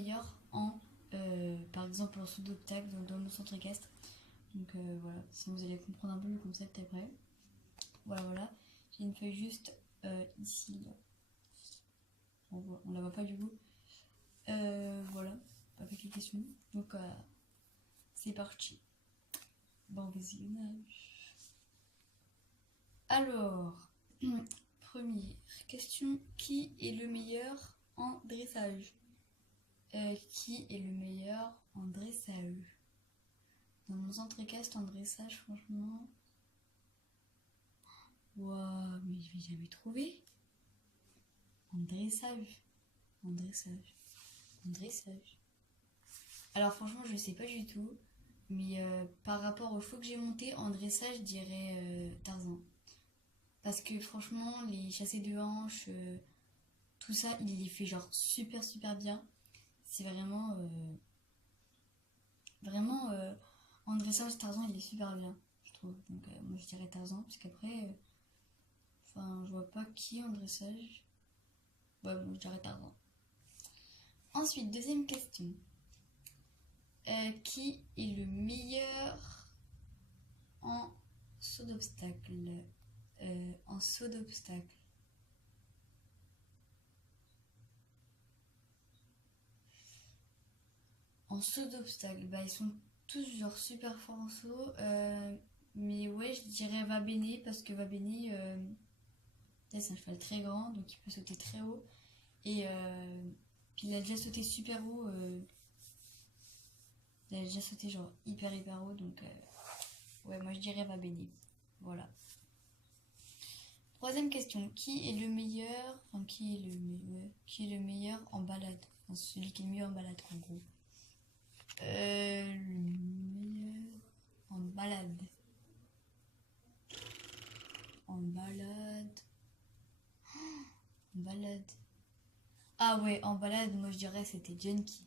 meilleur en, par exemple, en saut d'obstacle dans le centre équestre. Donc voilà, si vous allez comprendre un peu le concept après. Voilà. J'ai une feuille juste ici. Là. On la voit pas du coup. Voilà, avec les questions. Donc c'est parti. Bon visionnage. Alors, première question. Qui est le meilleur en dressage? Qui est le meilleur en dressage? Dans mon centre équestre en dressage, franchement... Waouh, mais je vais jamais trouver. En dressage. Alors franchement, je sais pas du tout. Mais par rapport aux chevaux que j'ai montés, en dressage, je dirais Tarzan. Parce que franchement, les chassés de hanches, tout ça, il les fait genre super bien. C'est vraiment en dressage, Tarzan, il est super bien, je trouve. Donc moi, je dirais Tarzan, parce qu'après, je vois pas qui en dressage. Ouais, bon, je dirais Tarzan. Ensuite, deuxième question. Qui est le meilleur en saut d'obstacle? En saut d'obstacle. En saut d'obstacle, bah ils sont tous genre super forts en saut. Mais ouais, je dirais Vabene parce que Vabene, c'est un cheval très grand, donc il peut sauter très haut. Et puis il a déjà sauté super haut. Il a déjà sauté genre hyper haut, donc ouais, moi je dirais Vabene. Voilà. Troisième question, qui est le meilleur, qui est le meilleur en balade? Enfin, celui qui est le mieux en balade en gros. Le meilleur en balade. En balade. Ah ouais, en balade, moi je dirais c'était Junkie.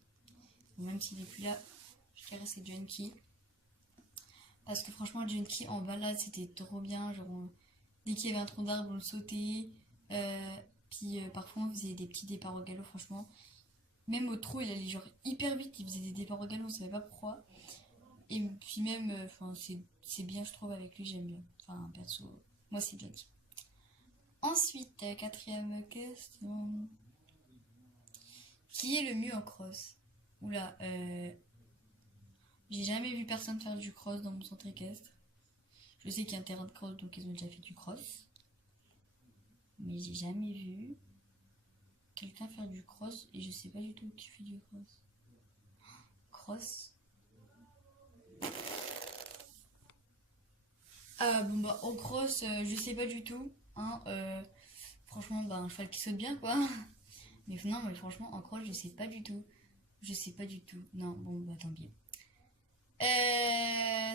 Même s'il est plus là, je dirais c'est Junkie. Parce que franchement, Junkie en balade c'était trop bien. Genre, dès qu'il y avait un tronc d'arbre, on le sautait. Puis parfois on faisait des petits départs au galop, franchement. Même au trot, il allait genre hyper vite, il faisait des départs au galop, on savait pas pourquoi. Et puis même, c'est bien, je trouve, avec lui, j'aime bien. Enfin, perso, moi c'est Junkie. Ensuite, quatrième question. Qui est le mieux en cross? Oula, j'ai jamais vu personne faire du cross dans mon centre équestre. Je sais qu'il y a un terrain de cross, donc ils ont déjà fait du cross. Mais j'ai jamais vu quelqu'un faire du cross et je sais pas du tout qui fait du cross. Cross. Ah bon bah en cross, je sais pas du tout. Hein, franchement, bah un cheval qui saute bien quoi. Mais non, mais franchement, en cross, je sais pas du tout. Je sais pas du tout. Non, bon bah tant pis.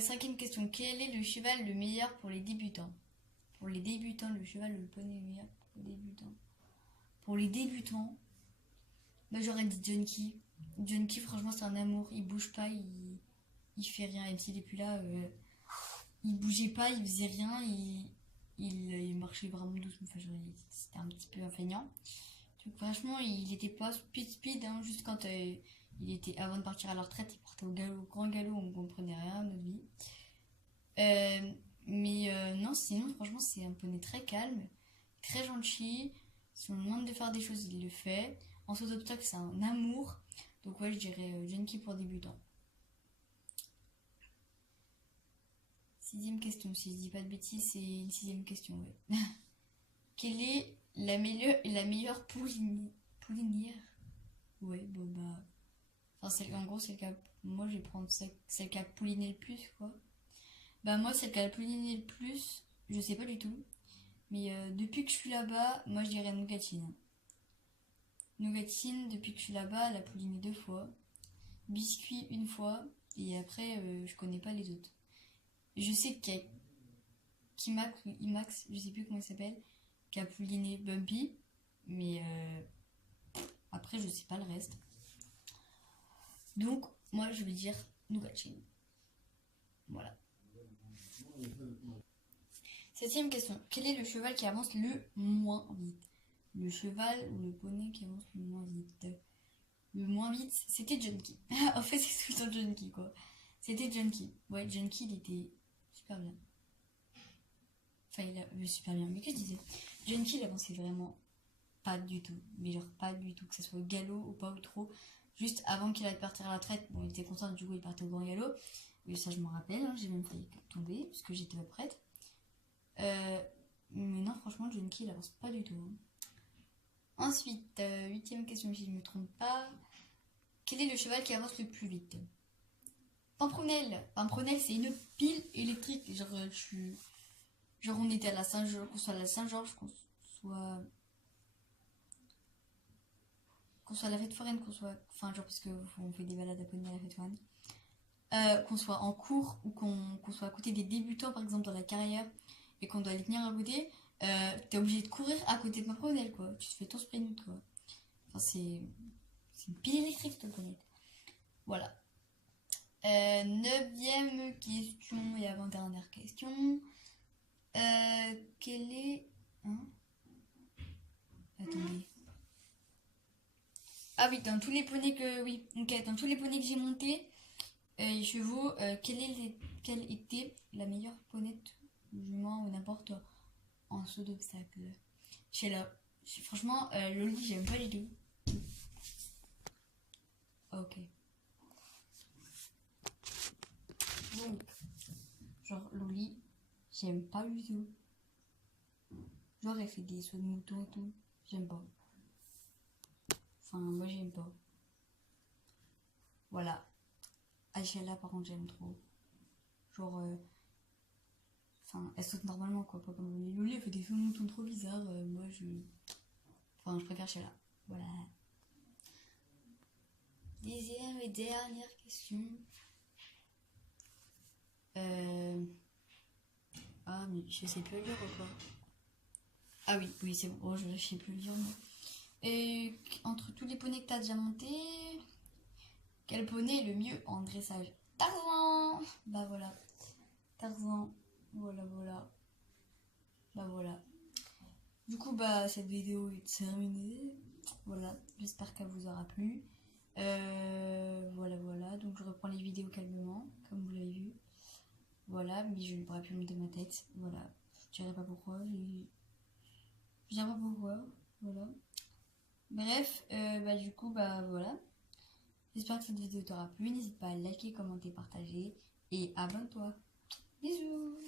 Cinquième question. Quel est le cheval le meilleur pour les débutants? Pour les débutants, le cheval, le poney meilleur pour les débutants. Pour les débutants, bah j'aurais dit Junkie. Junkie, franchement, c'est un amour. Il bouge pas, il fait rien. Et s'il est plus là, il bougeait pas, il faisait rien, il marchait vraiment doucement. Enfin, c'était un petit peu un feignant. Donc, franchement, il était pas speed, hein, juste quand il était avant de partir à la retraite, il partait au grand galop, on comprenait rien à notre vie. Mais non, sinon, franchement, c'est un poney très calme, très gentil. Si on lui demande de faire des choses, il le fait. En saut d'obstacle, c'est un amour. Donc, ouais, je dirais Junkie pour débutants. Sixième question, si je dis pas de bêtises, c'est une sixième question, ouais. Quelle est la meilleure poulinière? Ouais, bon bah. Enfin, en gros, c'est le cas. Moi, je vais prendre celle qui a pouliné le plus, quoi. Bah, moi, celle qui a pouliné le plus, je sais pas du tout. Mais depuis que je suis là-bas, moi, je dirais Nougatine. Nougatine, depuis que je suis là-bas, elle a pouliné 2 fois. Biscuit une fois. Et après, je connais pas les autres. Je sais qu'il y a Kimax ou Imax, je sais plus comment il s'appelle, qui a pouliné Bumpy. Mais après, je sais pas le reste. Donc, moi, je vais dire Nougatine. Voilà. Septième question. Quel est le cheval qui avance le moins vite? Le cheval ou le poney qui avance le moins vite? le moins vite, c'était Junkie. En fait, c'est tout le temps Junkie, quoi. C'était Junkie. Ouais, Junkie, il était super bien. Enfin, il a super bien. Mais que je disais, Junkie, il avançait vraiment pas du tout. Mais genre, pas du tout. Que ce soit au galop ou pas ou trop. Juste avant qu'il aille partir à la retraite, bon, il était content, du coup, il partait au grand galop. Et ça, je m'en rappelle. Hein, j'ai même failli tomber parce que j'étais pas prête. Mais non, franchement, Junkie, il avance pas du tout. Hein. Ensuite, huitième question, si je ne me trompe pas. Quel est le cheval qui avance le plus vite? Pampronelle. Pampronelle, c'est une pile électrique. Genre, on était à la Saint-Georges, qu'on soit à la Saint-Georges, qu'on soit à la fête foraine, qu'on soit. Enfin, genre, parce qu'on fait des balades à poney à la fête foraine. Qu'on soit en cours ou qu'on soit à côté des débutants, par exemple, dans la carrière, et qu'on doit les tenir à côté, t'es obligé de courir à côté de Pampronelle, quoi. Tu te fais ton sprint, quoi. Enfin, c'est une pile électrique, cette planète. Voilà. Neuvième question et avant-dernière question. Quel est... Hein? Attendez. Ah oui, dans tous les poneys que... Oui, ok. Dans tous les poneys que j'ai montés, les chevaux, quelle était la meilleure ponette ou jument ou n'importe en saut d'obstacle? Franchement, Loli, j'aime pas les deux. Ok. Donc, genre, Loli, j'aime pas du tout. Genre, elle fait des sauts de mouton et tout. J'aime pas. Enfin, moi, j'aime pas. Voilà. Aishella, par contre, j'aime trop. Genre, enfin, elle saute normalement, quoi. Pas comme Loli. Loli, elle fait des sauts de mouton trop bizarres. Moi, Enfin, je préfère Sheila. Voilà. Dixième et dernière question. Ah, mais je sais plus lire ou quoi. Ah oui, oui, c'est bon. Oh, je sais plus lire. Et entre tous les poneys que t'as déjà montés, quel poney est le mieux en dressage? Tarzan! Bah voilà. Tarzan. Voilà, voilà. Bah voilà. Du coup, bah cette vidéo est terminée. Voilà. J'espère qu'elle vous aura plu. Voilà, voilà. Donc je reprends les vidéos calmement, comme vous l'avez vu. Voilà, mais je ne pourrais plus monter ma tête. Voilà. Je dirais pas pourquoi. Je dirais pas pourquoi. Voilà. Bref, bah du coup, bah voilà. J'espère que cette vidéo t'aura plu. N'hésite pas à liker, commenter, partager. Et abonne-toi. Bisous.